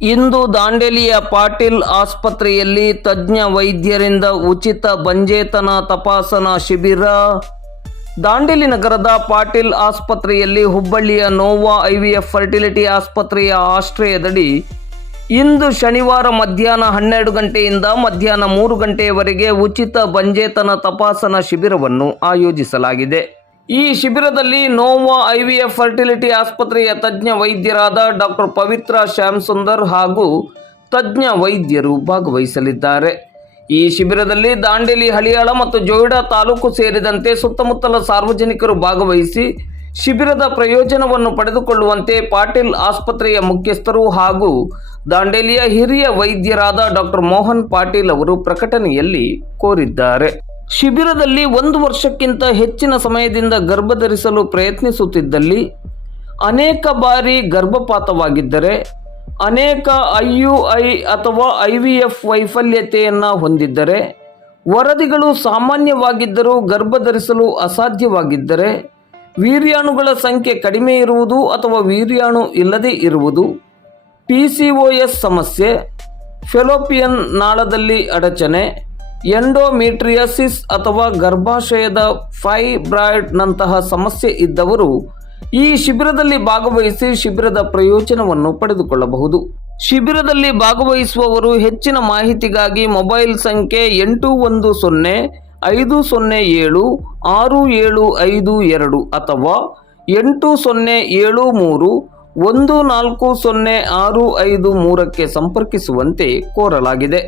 ಇಂದು ದಾಂಡೇಲಿಯ ಪಾಟೀಲ್ ಆಸ್ಪತ್ರೆಯಲ್ಲಿ ತಜ್ಞ ವೈದ್ಯರಿಂದ ಉಚಿತ ಬಂಜೇತನ ತಪಾಸಣಾ ಶಿಬಿರ. ದಾಂಡೇಲಿ ನಗರದ ಪಾಟೀಲ್ ಆಸ್ಪತ್ರೆಯಲ್ಲಿ ಹುಬ್ಬಳ್ಳಿಯ ನೋವಾ IVF ಫರ್ಟಿಲಿಟಿ ಆಸ್ಪತ್ರೆಯ ಆಶ್ರಯದಡಿ ಇಂದು ಶನಿವಾರ ಮಧ್ಯಾಹ್ನ 12 ಗಂಟೆಯಿಂದ ಮಧ್ಯಾಹ್ನ 3 ಗಂಟೆಯವರೆಗೆ ಉಚಿತ ಬಂಜೇತನ ತಪಾಸಣಾ ಶಿಬಿರವನ್ನು ಆಯೋಜಿಸಲಾಗಿದೆ. ಈ ಶಿಬಿರದಲ್ಲಿ ನೋವಾ IVF ಫರ್ಟಿಲಿಟಿ ಆಸ್ಪತ್ರೆಯ ತಜ್ಞ ವೈದ್ಯರಾದ ಡಾಕ್ಟರ್ ಪವಿತ್ರ ಶ್ಯಾಮಸುಂದರ್ ಹಾಗೂ ತಜ್ಞ ವೈದ್ಯರು ಭಾಗವಹಿಸಲಿದ್ದಾರೆ. ಈ ಶಿಬಿರದಲ್ಲಿ ದಾಂಡೇಲಿ, ಹಳಿಯಾಳ ಮತ್ತು ಜೋಯಿಡಾ ತಾಲೂಕು ಸೇರಿದಂತೆ ಸುತ್ತಮುತ್ತಲ ಸಾರ್ವಜನಿಕರು ಭಾಗವಹಿಸಿ ಶಿಬಿರದ ಪ್ರಯೋಜನವನ್ನು ಪಡೆದುಕೊಳ್ಳುವಂತೆ ಪಾಟೀಲ್ ಆಸ್ಪತ್ರೆಯ ಮುಖ್ಯಸ್ಥರು ಹಾಗೂ ದಾಂಡೇಲಿಯ ಹಿರಿಯ ವೈದ್ಯರಾದ ಡಾಕ್ಟರ್ ಮೋಹನ್ ಪಾಟೀಲ್ ಅವರು ಪ್ರಕಟಣೆಯಲ್ಲಿ ಕೋರಿದ್ದಾರೆ. ಶಿಬಿರದಲ್ಲಿ 1 ವರ್ಷಕ್ಕಿಂತ ಹೆಚ್ಚಿನ ಸಮಯದಿಂದ ಗರ್ಭಧರಿಸಲು ಪ್ರಯತ್ನಿಸುತ್ತಿದ್ದಲ್ಲಿ, ಅನೇಕ ಬಾರಿ ಗರ್ಭಪಾತವಾಗಿದ್ದರೆ, ಅನೇಕ IUI ಅಥವಾ IVF ವೈಫಲ್ಯತೆಯನ್ನು ಹೊಂದಿದ್ದರೆ, ವರದಿಗಳು ಸಾಮಾನ್ಯವಾಗಿದ್ದರೂ ಗರ್ಭಧರಿಸಲು ಅಸಾಧ್ಯವಾಗಿದ್ದರೆ, ವೀರ್ಯಾಣುಗಳ ಸಂಖ್ಯೆ ಕಡಿಮೆ ಇರುವುದು ಅಥವಾ ವೀರ್ಯಾಣು ಇಲ್ಲದೇ ಇರುವುದು, PCOS ಸಮಸ್ಯೆ, ಫೆಲೋಪಿಯನ್ ನಾಳದಲ್ಲಿ ಅಡಚಣೆ, ಎಂಡೋಮೆಟ್ರಿಯಸಿಸ್ ಅಥವಾ ಗರ್ಭಾಶಯದ ಫೈಬ್ರಾಯ್ಡ್ ನಂತಹ ಸಮಸ್ಯೆ ಇದ್ದವರು ಈ ಶಿಬಿರದಲ್ಲಿ ಭಾಗವಹಿಸಿ ಶಿಬಿರದ ಪ್ರಯೋಜನವನ್ನು ಪಡೆದುಕೊಳ್ಳಬಹುದು. ಶಿಬಿರದಲ್ಲಿ ಭಾಗವಹಿಸುವವರು ಹೆಚ್ಚಿನ ಮಾಹಿತಿಗಾಗಿ ಮೊಬೈಲ್ ಸಂಖ್ಯೆ 8105076752 ಅಥವಾ 8073140653ಕ್ಕೆ ಸಂಪರ್ಕಿಸುವಂತೆ ಕೋರಲಾಗಿದೆ.